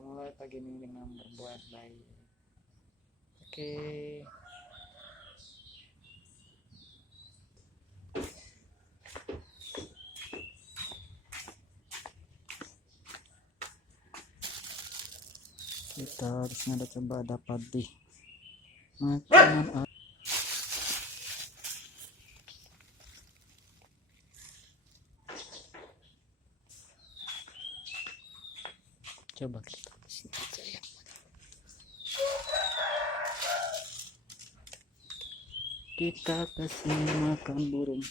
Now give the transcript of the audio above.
kita mulai pagi ini dengan berbuat baik. Oke. Kita harusnya coba dapat di makanan. Coba kita kasih aja ya. Kita kasih makan burung.